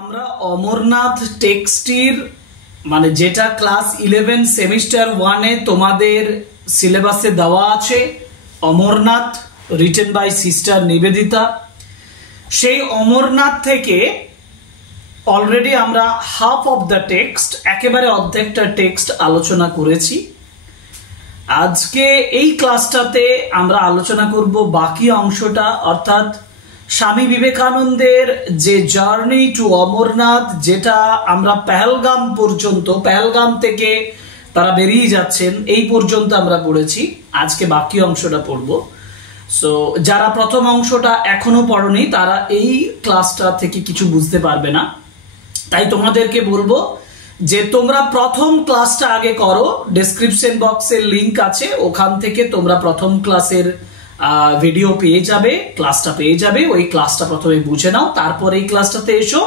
আমরা অমরনাথ টেক্সটির মানে যেটা ক্লাস 11 সেমিস্টার 1 এ তোমাদের সিলেবাসে দেওয়া আছে, Amarnath written by sister Nivedita, সেই অমরনাথ থেকে অলরেডি আমরা হাফ অফ দ্য টেক্সট, একেবারে অর্ধেকটা টেক্সট আলোচনা করেছি। আজকে এই ক্লাসটাতে আমরা আলোচনা করব বাকি অংশটা, অর্থাৎ স্বামী বিবেকানন্দের যে জার্নি টু অমরনাথ, যেটা আমরা পেহেলগাম পর্যন্ত, পেহেলগাম থেকে তারা বেরিয়ে যাচ্ছেন এই পর্যন্ত আমরা পড়েছি। আজকে বাকি অংশটা পড়ব। সো যারা প্রথম অংশটা এখনো পড়নি তারা এই ক্লাসটা থেকে কিছু বুঝতে পারবে না, তাই তোমাদেরকে বলবো যে তোমরা প্রথম ক্লাসটা আগে করো। ডেসক্রিপশন বক্সের লিংক আছে, ওখান থেকে তোমরা প্রথম ক্লাসের ভিডিও পেয়ে যাবে, ক্লাসটা পেয়ে যাবে। ওই ক্লাসটা প্রথমে বুঝে নাও, তারপর এই ক্লাসটাতে এসো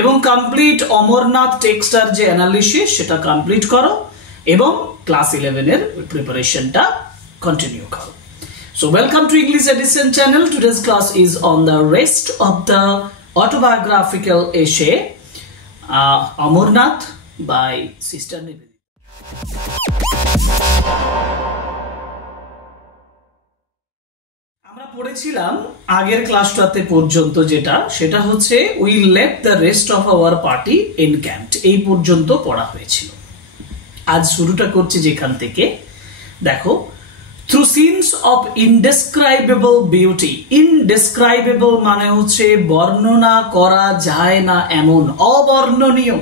এবং কমপ্লিট অমরনাথ টেক্সটার যে অ্যানালিসিস সেটা কমপ্লিট করো এবং ক্লাস 11 এর প্রিপারেশনটা কন্টিনিউ করো। So welcome to English Edition channel. Today's class is on the rest of the autobiographical essay Amarnath by Sister Nivedita. আমরা পড়েছিলাম আগের ক্লাসটাতে পর্যন্ত, সেটা হচ্ছে we left the rest of our party encamped, এই পর্যন্ত পড়া হয়েছিল। আজ শুরুটা করছি যেখান থেকে, দেখো, through scenes of indescribable beauty. Indescribable মানে হচ্ছে বর্ণনা করা যায় না এমন, অবর্ণনীয়।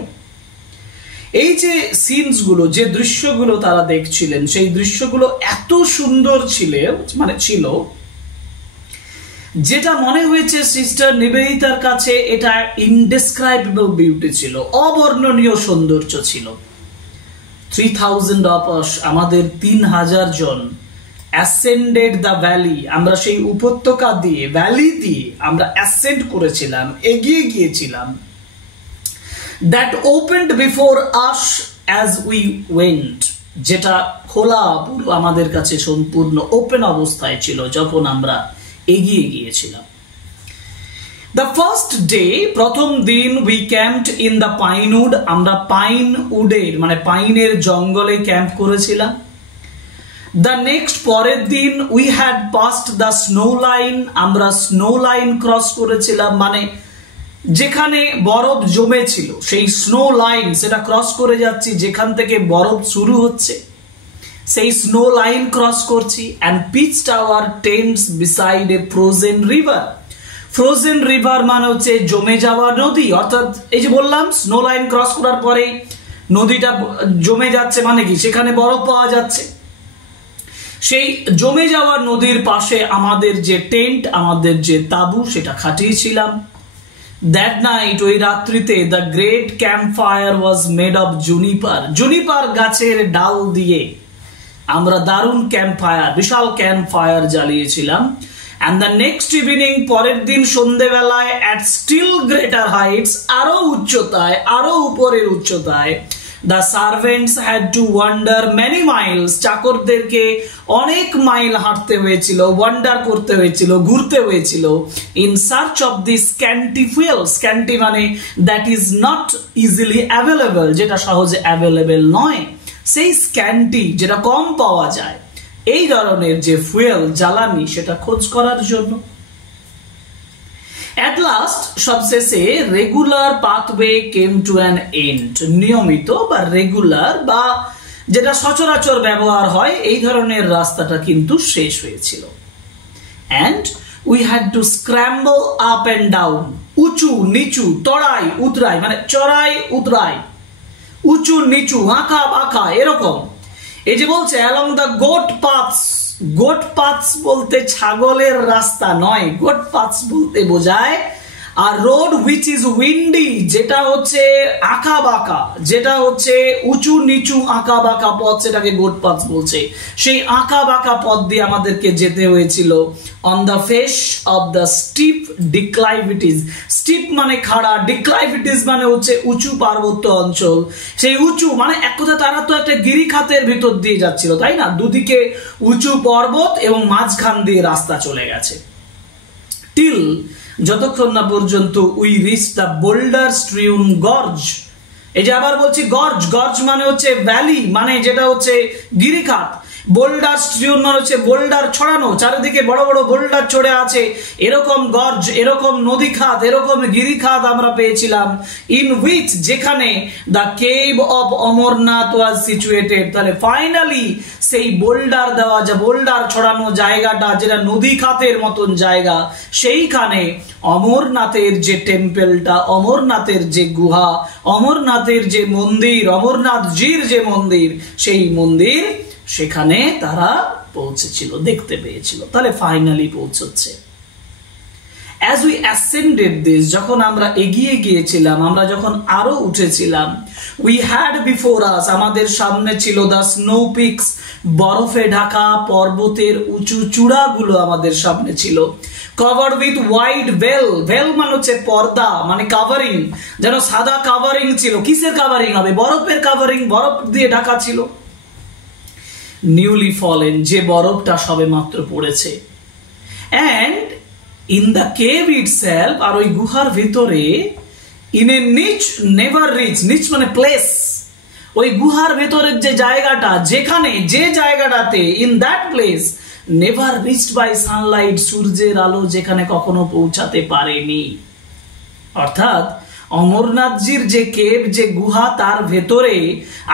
এই যে সিনস গুলো, যে দৃশ্যগুলো তারা দেখছিলেন, সেই দৃশ্যগুলো এত সুন্দর ছিল, যেটা মনে হয়েছে সিস্টার নিবেদিতার কাছে এটা ইনডেসক্রাইবেবল বিউটি ছিল, অবর্ণনীয় সৌন্দর্য ছিল। 3000 of us, আমাদের 3000 জন ascended the valley, আমরা সেই উপত্যকা দিয়ে, ভ্যালি দিয়ে আমরা ascend করেছিলাম, এগিয়ে গিয়েছিলাম। that opened before us as we went, যেটা খোলা পুরো আমাদের কাছে সম্পূর্ণ ওপেন অবস্থায় ছিল যখন আমরা এগিয়ে গিয়েছিলাম। The first day, প্রথম দিন, we camped in the pine wood, আমরা পাইন উডের মানে পাইনের জঙ্গলে ক্যাম্প করেছিলাম। The next, পরের দিন, we had passed the snow line, আমরা স্নো লাইন ক্রস করেছিলাম, মানে যেখানে বরফ জমেছিল সেই স্নো লাইন, সেটা ক্রস করে যাচ্ছি, যেখান থেকে বরফ শুরু হচ্ছে সেই স্নো লাইন ক্রস করছি। and pitched our tents beside a frozen river. Frozen river মানে হচ্ছে জমে যাওয়া নদী, অর্থাৎ এই যে বললাম স্নো লাইন ক্রস করার পরে নদীটা জমে যাচ্ছে, মানে কি সেখানে বরফ পাওয়া যাচ্ছে। সেই জমে যাওয়া নদীর পাশে আমাদের যে টেন্ট, আমাদের যে তাঁবু, সেটা খাটিয়েছিলাম। দ্যাট নাইট, ওই রাত্রিতে, the great camp fire was made of juniper, juniper গাছের ডাল দিয়ে আমরা দারুণ ক্যাম্প ফায়ার, বিশাল ক্যাম্প ফায়ার জ্বালিয়েছিলাম। and the next evening, পরের দিন সন্ধ্যেবেলায়, at still greater heights, আরো উচ্চতায়, আরো উপরের উচ্চতায়, the servants had to wander many miles, চাকরদেরকে অনেক মাইল হাঁটতে হয়েছিল, ওয়ান্ডার করতে হয়েছিল, ঘুরতে হয়েছিল, in search of the scanty fuel. scanty মানে that is not easily available, যেটা সহজে অ্যাভেলেবল নয়, সেই স্ক্যান্টি যেটা কম পাওয়া যায়, এই ধরনের যে ফুয়েল, জ্বালানি, সেটা খোঁজ করার জন্য। At last, সবশেষে, regular pathway came to an end, নিয়মিত বা রেগুলার বা যেটা সচরাচর ব্যবহার হয়, এই ধরনের রাস্তাটা কিন্তু শেষ হয়েছিল। and we had to scramble up and down, উঁচু নিচু, তড়াই উতরাই, মানে চড়াই উতরাই, উঁচু নিচু, আঁকা বাঁকা, এরকম। এই যে বলছে along the goat paths, goat paths বলতে ছাগলের রাস্তা নয়, গোট পাথস বলতে বোঝায় আর রোড হুইচ ইজ উইন্ডি, যেটা হচ্ছে আঁকা বাঁকা, যেটা হচ্ছে উঁচু নিচু আঁকা বাঁকা পথ, সেটাকে গোট পাথস বলছে। সেই আঁকা বাঁকা পথ দিয়ে আমাদেরকে যেতে হয়েছিল on the face of the steep declivities. Steep মানে খাড়া, ডিক্লাইভিটিস মানে হচ্ছে উঁচু পার্বত্য অঞ্চল। সেই উঁচু মানে এক কথা, তারা তো একটা গিরিখাতের ভিতর দিয়ে যাচ্ছিল, তাই না? দুদিকে উঁচু পর্বত এবং মাঝখান দিয়ে রাস্তা চলে গেছে। টিল যতক্ষণ না পর্যন্ত we reach the boulder strewn gorge. এই যে আবার বলছি গর্জ, গর্জ মানে হচ্ছে ভ্যালি, মানে যেটা হচ্ছে গিরিখাত। বোল্ডার স্ট্রিউন মানে হচ্ছে বোল্ডার ছড়ানো, চারিদিকে বড় বড় বোল্ডার ছড়ে আছে, এরকম গর্জ, এরকম নদী খাত, এরকম গিরিখাত আমরা পেয়েছিলাম। ইন হুইচ, যেখানে the cave of Amarnath was situated. তাহলে ফাইনালি সেই বোল্ডার দেওয়া, যে বোল্ডার ছড়ানো জায়গাটা, যেটা নদী খাতের মতন জায়গা, সেইখানে অমরনাথের যে টেম্পলটা, অমরনাথের যে গুহা, অমরনাথের যে মন্দির, অমরনাথজির যে মন্দির, সেই মন্দির সেখানে তারা পৌঁছেছিল, দেখতে পেয়েছিল। তাহলে ফাইনালি পৌঁছচ্ছে। As we ascended this, যখন আমরা এগিয়ে গিয়েছিলাম, আমরা যখন আরো উঠেছিলাম, we had before us, আমাদের সামনে ছিল the snow peaks, বরফে ঢাকা পর্বতের উঁচু চূড়াগুলো আমাদের সামনে ছিল। covered with wide veil, veil মানে হচ্ছে পর্দা, মানে কাভারিং, যেন সাদা কাভারিং ছিল। কিসের কাভারিং হবে? বরফের কাভারিং, বরফ দিয়ে ঢাকা ছিল। নিউলি ফলেন, যে বরফটা সবে মাত্র পড়েছে। And in the cave itself, আর ওই গুহার ভিতরে, ইন এ নিচ নেভার রিচ, নিচ মানে প্লেস, ওই গুহার ভেতরের যে জায়গাটা, যেখানে, যে জায়গাটাতে, in that place never reached by sunlight, সূর্যের আলো যেখানে কখনো পৌঁছাতে পারেনি। অর্থাৎ অমরনাথজির যে কেভ, যে গুহা, তার ভেতরে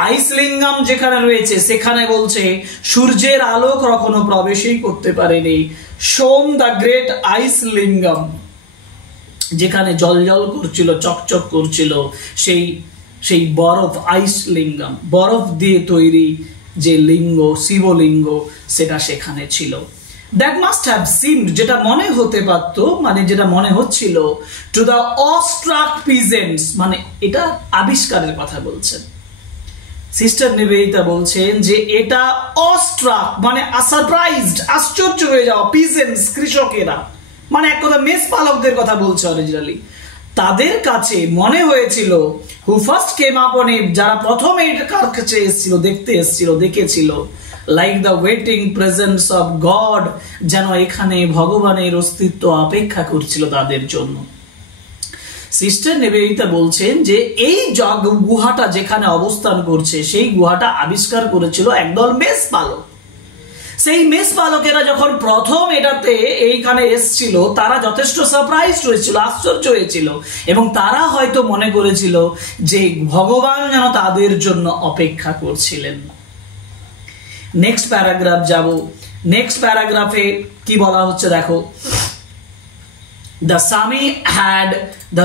আইসলিঙ্গম যেখানে রয়েছে, সেখানে বলছে সূর্যের আলো কখনো প্রবেশই করতে পারেনি। শোন দ্য গ্রেট আইসলিঙ্গম, যেখানে জলজল করছিল, চকচক করছিল, সেই বরফ, আইসলিঙ্গম, বরফ দিয়ে তৈরি যে লিঙ্গ, শিবলিঙ্গ, সেটা সেখানে ছিল। That must have seemed, যেটা মনে হতে পারত, মানে যেটা মনে হচ্ছিল, to the awestruck peasants, মানে এটা আবিষ্কারের কথা বলছেন সিস্টার নিবেদিতা, বলছেন যে এটা awestruck মানে সারপ্রাইজড, আশ্চর্য হয়ে যাওয়া, peasants কৃষকেরা, মানে এক কথা মেষ পালকদের কথা বলছে অরিজিনালি। তাদের কাছে মনে হয়েছিল, who first came upon it, যারা প্রথমে এটার কাছে এসেছিল, দেখতে এসেছিল, দেখেছিল, like the waiting presence of God, যেন এখানে ভগবানের অস্তিত্ব অপেক্ষা করছিল তাদের জন্য। সিস্টার নিবেদিতা বলছেন যে এই গুহাটা যেখানে অবস্থান করছে, সেই গুহাটা আবিষ্কার করেছিল একদল মেষ পালক। সেই মেষ পালকেরা যখন প্রথম এটাতে এইখানে এসছিল, তারা যথেষ্ট সারপ্রাইজ হয়েছিল, আশ্চর্য হয়েছিল, এবং তারা হয়তো মনে করেছিল যে ভগবান যেন তাদের জন্য অপেক্ষা করছিলেন। নেক্সট প্যারাগ্রাফ যাব। নেক্সট প্যারাগ্রাফে কি বলা হচ্ছে দেখো। The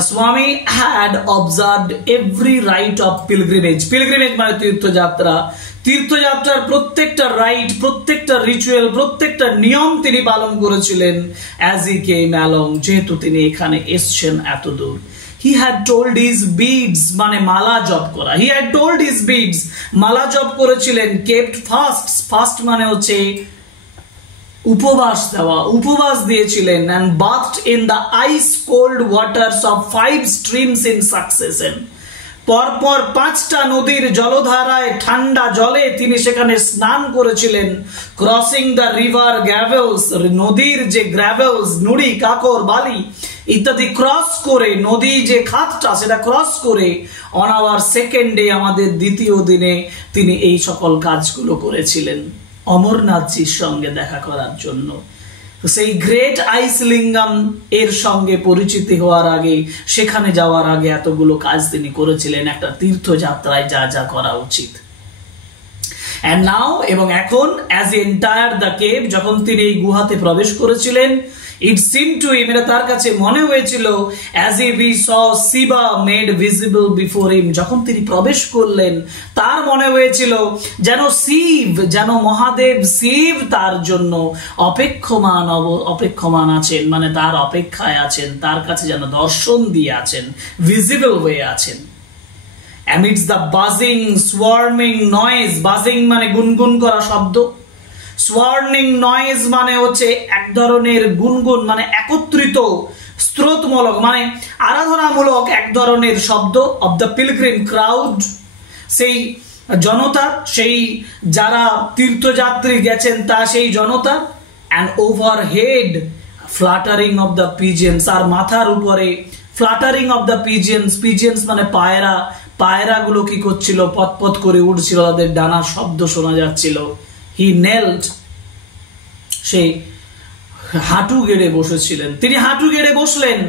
Swami had observed every rite of pilgrimage. Pilgrimage মানে তীর্থযাত্রা। তীর্থযাত্রার প্রত্যেকটা রাইট, প্রত্যেকটা রিচুয়াল, প্রত্যেকটা নিয়ম তিনি পালন করেছিলেন। as he came along, যেহেতু তিনি এখানে এসছেন এত দূর। He had told his beads, মানে মালা জপ করা। He had told his beads, মালা জপ করেছিলেন। kept fasts, fast মানে হচ্ছে উপবাস দেওয়া, উপবাস দিয়েছিলেন। and bathed in the ice cold waters of 5 streams in succession, পরপর 5টা নদীর জলধারায় ঠান্ডা জলে তিনি সেখানে স্নান করেছিলেন। ক্রসিং দ্য রিভার গ্র্যাভেলস, নদীর যে গ্র্যাভেলস, নুড়ি, কাকর, বালি ইত্যাদি ক্রস করে, নদী যে খাতটা সেটা ক্রস করে, অন আওয়ার সেকেন্ড ডে, আমাদের দ্বিতীয় দিনে তিনি এই সকল কাজগুলো করেছিলেন অমরনাথজির সঙ্গে দেখা করার জন্য। সেই গ্রেট আইসলিঙ্গম এর সঙ্গে পরিচিতি হওয়ার আগে, সেখানে যাওয়ার আগে এতগুলো কাজ তিনি করেছিলেন একটা তীর্থযাত্রায় যা যা করা উচিত। And now, এবং এখন, as he entered the cave, যখন তিনি এই গুহাতে প্রবেশ করেছিলেন, it seemed to him, এটা তার কাছে মনে হয়েছিল, as if he saw Shiva made visible before him, যখন তিনি প্রবেশ করলেন তার মনে হয়েছিল যেন শিব, যেন মহাদেব শিব তার জন্য অপেক্ষমান আছেন, মানে তার অপেক্ষায় আছেন, তার কাছে যেন দর্শন দিয়ে আছেন, ভিজিবল হয়ে আছেন। amidst the buzzing, swarming noise, buzzing মানে গুনগুন করা শব্দ, swarming noise মানে হচ্ছে এক ধরনের গুনগুন, মানে একত্রিত, স্রোতমূলক, মানে আরাধনামূলক এক ধরনের শব্দ। of the pilgrim crowd, সেই জনতা, সেই যারা তীর্থযাত্রী গেছেন তা সেই জনতা। and overhead flattering of the পিজিয়ন্স, আর মাথার উপরে ফ্লাটারিং অফ দ্য পিজিয়ন্স, পিজিয়ন্স মানে পায়রা, পায়রাগুলো কি করছিল, পথ করে উড়ছিল, তাদের ডানার শব্দ শোনা যাচ্ছিল। হি নেল্ড, সে হাঁটু গেড়ে বসেছিলেন, তিনি হাঁটু গেড়ে বসলেন।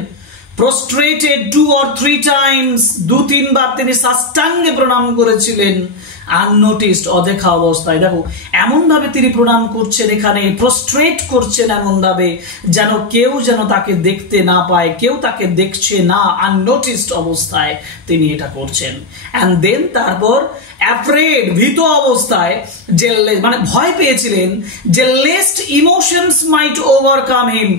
প্রস্ট্রেটেড 2 or 3 times, 2-3 বার তিনি সাষ্টাঙ্গে প্রণাম করেছিলেন। আননোটিসড, অদেখা অবস্থায়। দেখো এমন ভাবে তিনি প্রণাম করছেন, এখানে প্রস্ট্রেট করছেন এমন ভাবে যেন কেউ যেন তাকে দেখতে না পায়, কেউ তাকে দেখছে না, আননোটিসড অবস্থায় তিনি এটা করছেন। এন্ড দেন তারপর অ্যাফ্রেড, ভীত অবস্থায়, যে মানে ভয় পেয়েছিলেন যে লেস্ট ইমোশনস মাইট ওভারকাম হিম,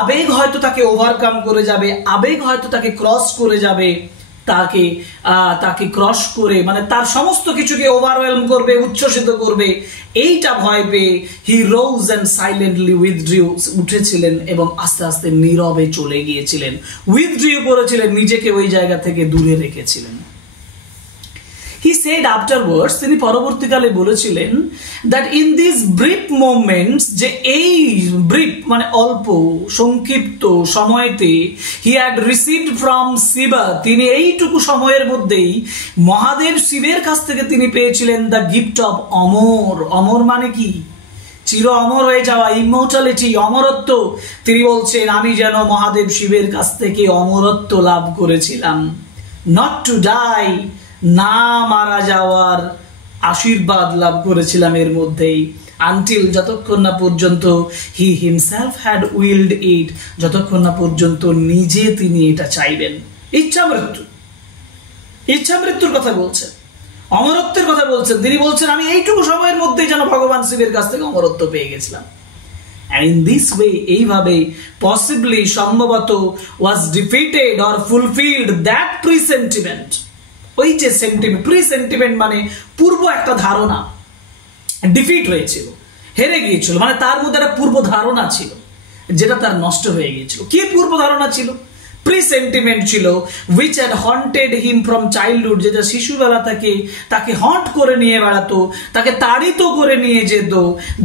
আবেগ হয়তো তাকে ওভারকাম করে যাবে, আবেগ হয়তো তাকে ক্রস করে যাবে, তাকে ক্রস করে মানে তার সমস্ত কিছুকে ওভারওয়েলম করবে, উচ্ছ্বসিত করবে, এইটা ভয় পেয়ে হি রোজ এন্ড সাইলেন্টলি উইথড্রিউ, উঠেছিলেন এবং আস্তে আস্তে নীরবে চলে গিয়েছিলেন, উইথড্রিউ করেছিলেন, নিজেকে ওই জায়গা থেকে দূরে রেখেছিলেন। He said afterwards, তিনি পরবর্তীকালে বলেছিলেন that in these brief moments, যে এই ব্রিফ মানে অল্প সংক্ষিপ্ত সময়তে, he had received from Shiva, তিনি এইটুকু সময়ের মধ্যেই মহাদেব শিবের কাছ থেকে তিনি পেয়েছিলেন the gift of অমর। অমর মানে কি? চির অমর হয়ে যাওয়া, ইমর্টালিটি, অমরত্ব। তিনি বলছেন আমি যেন মহাদেব শিবের কাছ থেকে অমরত্ব লাভ করেছিলাম, not to die, না মারা যাওয়ার আশীর্বাদ লাভ করেছিলাম এর মধ্যেই। আনটিল, যতক্ষণ না পর্যন্ত হি হিমসেলফ হ্যাড উইলড ইট, যতক্ষণ না পর্যন্ত নিজে তিনি এটা চাইবেন। ইচ্ছা মৃত্যু, ইচ্ছা মৃত্যুর কথা বলছেন, অমরত্বের কথা বলছেন। তিনি বলছেন আমি এইটুকু সময়ের মধ্যেই যেন ভগবান শিবের কাছ থেকে অমরত্ব পেয়ে গেছিলাম। And in this way, এইভাবে possibly, সম্ভবত, was defeated or fulfilled that presentiment, ওই যে সেন্টিমেন্ট, প্রি সেন্টিমেন্ট মানে পূর্ব একটা ধারণা, ডিফিট হয়েছিল, হেরে গিয়েছিল, মানে তার মধ্যে একটা পূর্ব ধারণা ছিল যেটা তার নষ্ট হয়ে গিয়েছিল। কি পূর্ব ধারণা ছিল? প্রি সেন্টিমেন্ট ছিল, which had haunted him from childhood, যেটা শিশুবেলা থেকে তাকে হন্ট করে নিয়ে বেড়াতো, তাকে তাড়িত করে নিয়ে যেত,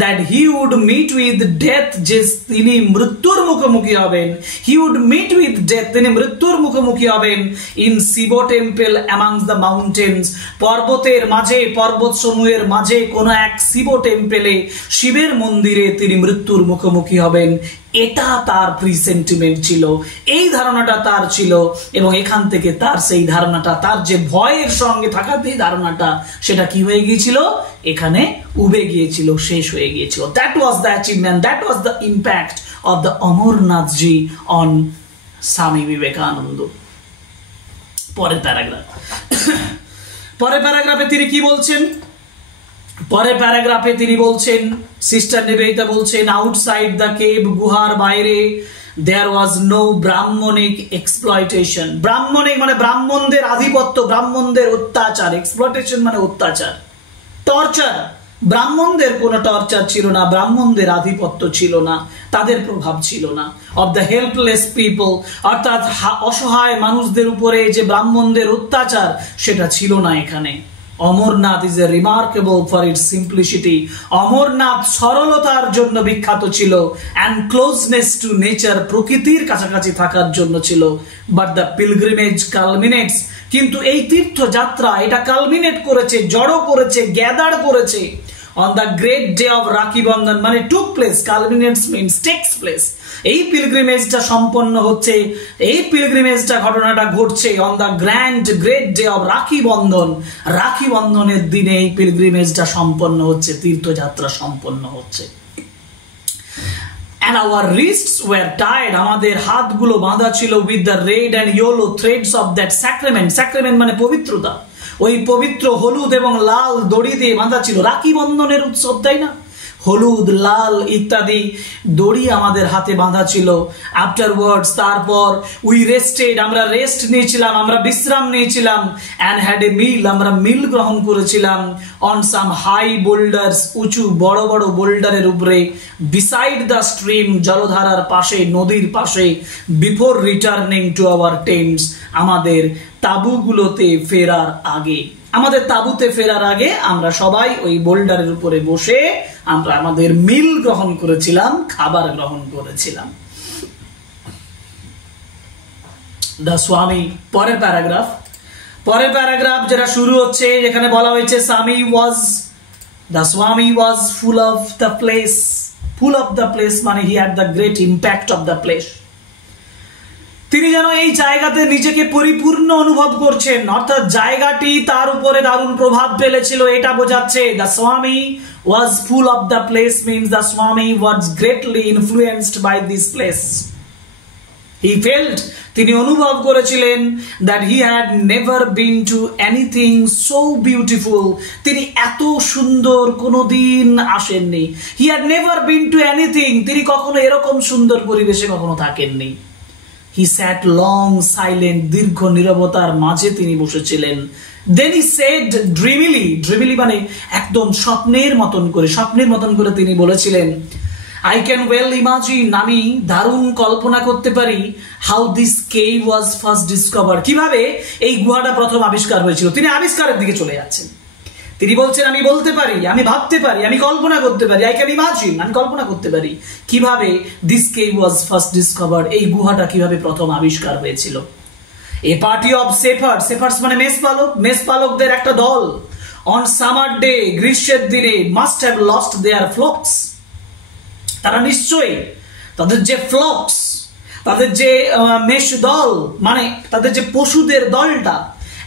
that he would meet with death, যে তিনি মৃত্যুর মুখোমুখি হবেন, he would meet with death, তিনি মৃত্যুর মুখোমুখি হবেন, in Shiva temple amongst the mountains, পর্বতের মাঝে, পর্বত সমূহের মাঝে কোন এক শিব টেম্পেলে, শিবের মন্দিরে তিনি মৃত্যুর মুখোমুখি হবেন। এটা তার প্রিসেন্টিমেন্ট ছিল, এই ধারণাটা তার ছিল, এবং এখান থেকে তার সেই ধারণাটা, তার যে ভয়ের সঙ্গে থাকা যে ধারণাটা, সেটা কি হয়ে গিয়েছিল? এখানে উবে গিয়েছিল, শেষ হয়ে গিয়েছিল। That was the achievement, that was the impact of the Amarnathji on Swami Vivekananda. পরের প্যারাগ্রাফ, পরের প্যারাগ্রাফে তিনি কি বলছেন? পরের প্যারাগ্রাফে তিনি বলছেন, সিস্টার নিবেদিতা বলছেন, আউটসাইড দ্য কেভ, গুহার বাইরে, দেয়ার ওয়াজ নো ব্রাহ্মণিক এক্সপ্লয়টেশন। ব্রাহ্মণিক মানে ব্রাহ্মণদের আধিপত্য, ব্রাহ্মণদের অত্যাচার, এক্সপ্লয়টেশন মানে অত্যাচার, টর্চার। ব্রাহ্মণদের কোনো টর্চার ছিল না, ব্রাহ্মণদের আধিপত্য ছিল না, তাদের প্রভাব ছিল না। অফ দ্য হেল্পলেস পিপল, অর্থাৎ অসহায় মানুষদের উপরে যে ব্রাহ্মণদের অত্যাচার, সেটা ছিল না এখানে। Amarnath is a remarkable for its simplicity, Amarnath সরলতার জন্য বিখ্যাত ছিল, অ্যান্ড ক্লোজনেস টু নেচার, প্রকৃতির কাছাকাছি থাকার জন্য ছিল। বাট দ্য পিলগ্রিমেজ কালমিনেটস, কিন্তু এই তীর্থযাত্রা এটা কালমিনেট করেছে, জড়ো করেছে, গ্যাদার করেছে on the great day of Rakhi Bandhan, মানে took place, culminates means takes place. এই পিলগ্রিমেজটা সম্পন্ন হচ্ছে, এই পিলগ্রিমেজটা ঘটনাটা ঘটছে on the great day of Rakhi Bandhan, রাখি বন্ধনের দিনে এই পিলগ্রিমেজটা সম্পন্ন হচ্ছে, তীর্থযাত্রা সম্পন্ন হচ্ছে। And our wrists were tied, আমাদের হাতগুলো বাঁধা ছিল with the red and yellow threads of that sacrament, sacrament মানে পবিত্রতা, ওই পবিত্র হলুদ এবং লাল দড়ি দিয়ে বাঁধা ছিল। রাখি বন্ধনের উৎসব, তাই না? হলুদ, লাল ইত্যাদি দড়ি আমাদের হাতে বাঁধা ছিল। আফটারওয়ার্ডস, তারপর উই রেস্টেড, আমরা রেস্ট নিয়েছিলাম, আমরা বিশ্রাম নিয়েছিলাম। অ্যান্ড হ্যাড এ মিল, আমরা মিল গ্রহণ করেছিলাম। অন সাম হাই বোল্ডার্স, উঁচু বড় বড় বোল্ডারের উপরে। বিসাইড দ্য স্ট্রিম, জলধারার পাশে, নদীর পাশে। Before returning to our tents, আমাদের তাঁবুগুলোতে ফেরার আগে, আমাদের তাঁবুতে ফেরার আগে আমরা সবাই ওই বোল্ডারের উপরে বসে আমরা আমাদের মিল গ্রহণ করেছিলাম, খাবার গ্রহণ করেছিলাম। দ্য স্বামী। পরের প্যারাগ্রাফ যেটা শুরু হচ্ছে, যেখানে বলা হয়েছে the Swami was full of the place, মানে he had the great impact of the place. তিনি যেন এই জায়গাতে নিজেকে পরিপূর্ণ অনুভব করছেন, অর্থাৎ জায়গাটি তার উপরে দারুণ প্রভাব ফেলেছিল, এটা বোঝাচ্ছে। The Swami was full of the place means the Swami was greatly influenced by this place. He felt, তিনি অনুভব করেছিলেন that he had never been to anything so beautiful, তিনি এত সুন্দর কোনোদিন আসেননি। He had never been to anything, তিনি কখনো এরকম সুন্দর পরিবেশে কখনো থাকেননি। He sat long silent, দীর্ঘ নীরবতার মাঝে তিনি বসেছিলেন। Then he said dreamily মানে একদম স্বপ্নের মতন করে তিনি বলেছিলেন, I can well imagine, আমি দারুণ কল্পনা করতে পারি, how this cave was first discovered, কিভাবে এই গুহাটা প্রথম আবিষ্কার হয়েছিল। তিনি আবিষ্কারের দিকে চলে যাচ্ছেন। তিনি বলছেন, আমি বলতে পারি, আমি ভাবতে পারি, আমি কল্পনা করতে পারি, I can imagine, আমি কল্পনা করতে পারি কিভাবে this cave was first discovered, এই গুহাটা কিভাবে প্রথম আবিষ্কার হয়েছিল। A party of shepherds মানে মেষপালকদের একটা দল, on summer day, গ্রীষ্মের দিনে, must have lost their flocks, তারা নিশ্চয়ই তাদের যে ফ্লক্স, তাদের যে মেষ দল, মানে তাদের যে পশুদের দলটা,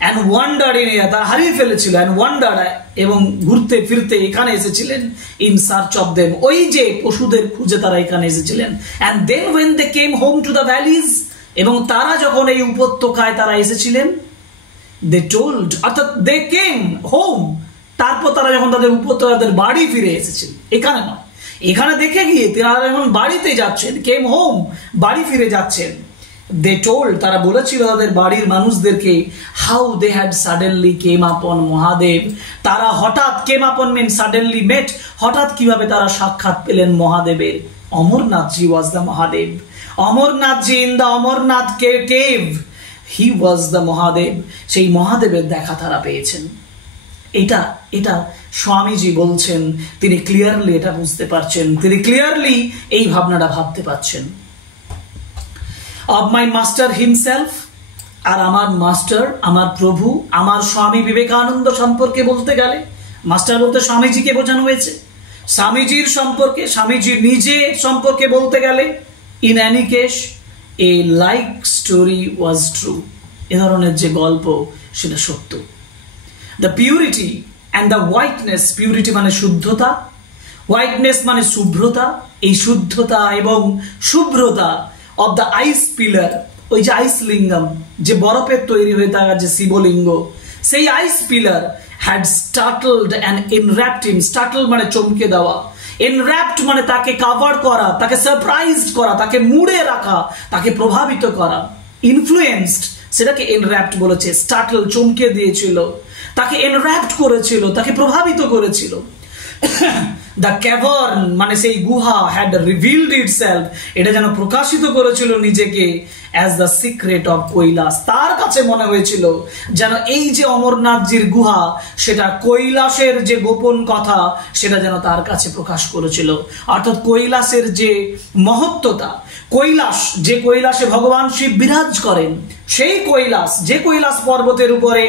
and wandered in, তারা হারিয়ে ফেলেছিল, and wandered, এবং ঘুরতে ফিরতে এখানে এসেছিলেন, in search of them, ওই যে পশুদের খুঁজে তারা এখানে এসেছিলেন। and then when they came home to the valleys, এবং তারা যখন এই উপত্যকায় তারা এসেছিলেন, they told, অর্থাৎ they came home, তারপর তারা যখন তাদের উপত্যকাদের বাড়ি ফিরে এসেছেন, এখানে নয়, এখানে দেখে গিয়ে তারা যখন বাড়িতে যাচ্ছেন, কেম হোম, বাড়ি ফিরে যাচ্ছেন, দে টোল্ড, তারা বলেছিল তাদের বাড়ির মানুষদেরকে, হাউ দে হ্যাড সাডেনলি কেম আপন মহাদেব, তারা হঠাৎ, কেম আপন মিন সাডেনলি মেট, হঠাৎ কিভাবে তারা সাক্ষাৎ পেলেন মহাদেবের। Amarnathji was the Mahadev, Amarnathji in the Amarnath cave, he was the Mahadev, সেই মহাদেবের দেখা তারা পেয়েছেন। এটা স্বামীজি বলছেন, তিনি ক্লিয়ারলি এটা বুঝতে পারছেন, তিনি ক্লিয়ারলি এই ভাবনাটা ভাবতে পারছেন। অফ মাই মাস্টার হিমসেলফ, আর আমার মাস্টার, আমার প্রভু, আমার স্বামী বিবেকানন্দ সম্পর্কে বলতে গেলে, মাস্টার বলতে স্বামীজিকে বোঝানো হয়েছে, স্বামীজির সম্পর্কে, স্বামীজি নিজে সম্পর্কে বলতে গেলে, in any case a like story was true, এ ধরনের যে গল্প সেটা সত্য। The purity and the whiteness, purity মানে শুদ্ধতা, whiteness মানে শুভ্রতা, এই শুদ্ধতা এবং শুভ্রতা of the ice pillar, ওই যে আইস লিঙ্গম, যে বরফের তৈরি হয়ে থাকা যে শিবলিঙ্গ, সেই ice pillar had startled and enwrapped him, startled মানে চমকে দেওয়া, enwrapped মানে তাকে কভার করা, তাকে সারপ্রাইজড করা, তাকে মুড়ে রাখা, তাকে প্রভাবিত করা, influenced, সেটাকে enwrapped বলেছে, startle চমকে দিয়েছিল, তাকে এনর্যাপ্ট করেছিল, তাকে প্রভাবিত করেছিল। দ্য ক্যাভার্ন মানে সেই গুহা হ্যাড রিভিলড ইটসেলফ, এটা যেন প্রকাশিত করেছিল নিজেকে, as the secret of Kailash, তার কাছে মনে হয়েছিল যেন এই যে অমরনাথজির গুহা, সেটা কৈলাসের যে গোপন কথা, সেটা যেন তার কাছে প্রকাশ করেছিল। অর্থাৎ কৈলাসের যে মহত্বতা, কৈলাস, যে কৈলাসে ভগবান শিব বিরাজ করেন, সেই কৈলাস, যে কৈলাস পর্বতের উপরে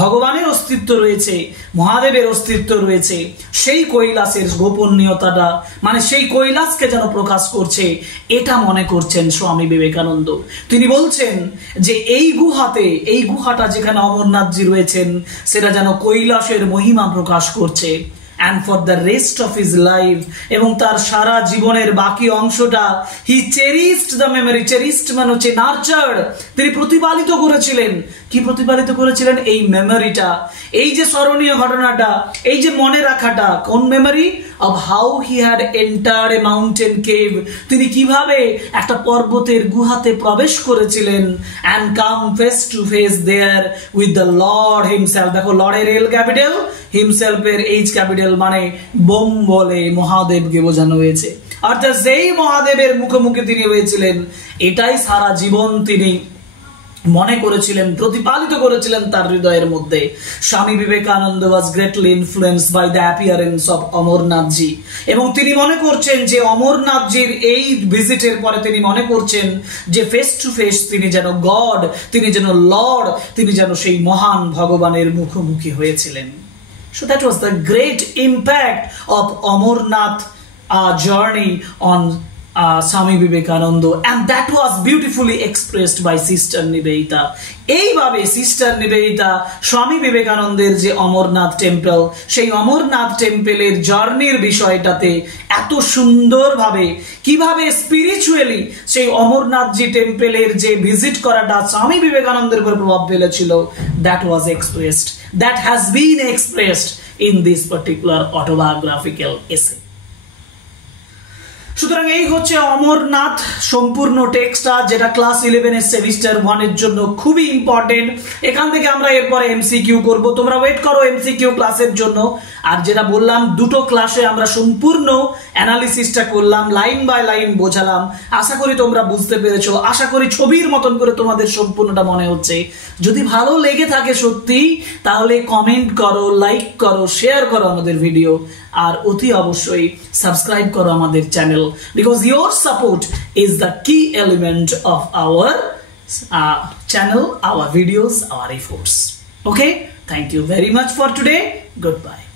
ভগবানের অস্তিত্ব রয়েছে, মহাদেবের অস্তিত্ব রয়েছে, সেই কৈলাসের গোপনীয়তাটা, মানে সেই কৈলাসকে যেন প্রকাশ করছে, এটা মনে করছেন স্বামী বিবেকানন্দ। তিনি বলছেন যে এই গুহাটা যেখানে অমরনাথজি রয়েছেন, সেটা যেন কৈলাসের মহিমা প্রকাশ করছে। and for the rest of his life, এবং তার সারা জীবনের বাকি অংশটা, he cherished the memory, cherished মানে হচ্ছে nurtured, তিনি প্রতিপালিত করেছিলেন। কি প্রতিপালিত করেছিলেন? এই মেমোরিটা, এই যে স্মরণীয় ঘটনাটা, এই যে মনে রাখাটা, কোন memory? of how he had entered a mountain cave, তিনি কিভাবে একটা পর্বতের গুহাতে প্রবেশ করেছিলেন, and come face to face there with the Lord himself, দেখো লর্ডের এল ক্যাপিটাল, himself এর এইচ ক্যাপিটাল, মানে বোম বলে মহাদেবকে বোঝানো হয়েছে। অর্থাৎ সেই মহাদেবের মুখোমুখি তিনি হয়েছিলেন, এটাই সারা জীবন তিনি মনে করেছিলেন, প্রতিপালিত করেছিলেন তার হৃদয়ের মধ্যে। Swami Vivekananda was greatly influenced by the appearance of Amarnathji, এবং তিনি মনে করছেন যে অমরনাথজির এই ভিজিটের পরে তিনি মনে করছেন যে ফেস টু ফেস তিনি যেন গড, তিনি যেন লর্ড, তিনি যেন সেই মহান ভগবানের মুখোমুখি হয়েছিলেন। So that was the great impact of Amarnath journey on Swami Vivekananda, and that was beautifully expressed by Sister Nivedita. এইভাবে সিস্টার নিবেদিতা স্বামী বিবেকানন্দের যে অমরনাথ টেম্পল, সেই অমরনাথ টেম্পলের জার্নির বিষয়টাতে এত সুন্দরভাবে কিভাবে স্পিরিচুয়ালি সেই অমরনাথজি টেম্পলের যে ভিজিট করাটা স্বামী বিবেকানন্দের উপর প্রভাব ফেলেছিল, that was expressed, that has been expressed in this particular autobiographical এসে। সুতরাং এই হচ্ছে অমরনাথ সম্পূর্ণ টেক্সটটা, যেটা ক্লাস 11 এর সেমিস্টার 1 এর জন্য খুবই ইম্পর্টেন্ট। এখান থেকে আমরা এরপরে এমসিকিউ করব, তোমরা ওয়েট করো এমসিকিউ ক্লাসের জন্য। আর যেটা বললাম, দুটো ক্লাসে আমরা সম্পূর্ণ অ্যানালিসিসটা করলাম, লাইন বাই লাইন বোঝালাম। আশা করি তোমরা বুঝতে পেরেছো, আশা করি ছবির মতন করে তোমাদের সম্পূর্ণটা মনে হচ্ছে। যদি ভালো লেগে থাকে সত্যি, তাহলে কমেন্ট করো, লাইক করো, শেয়ার করো আমাদের ভিডিও, আর অতি অবশ্যই সাবস্ক্রাইব করো আমাদের channel, because your support is the key element of our channel, our videos, our efforts. Okay, thank you very much for today. Goodbye.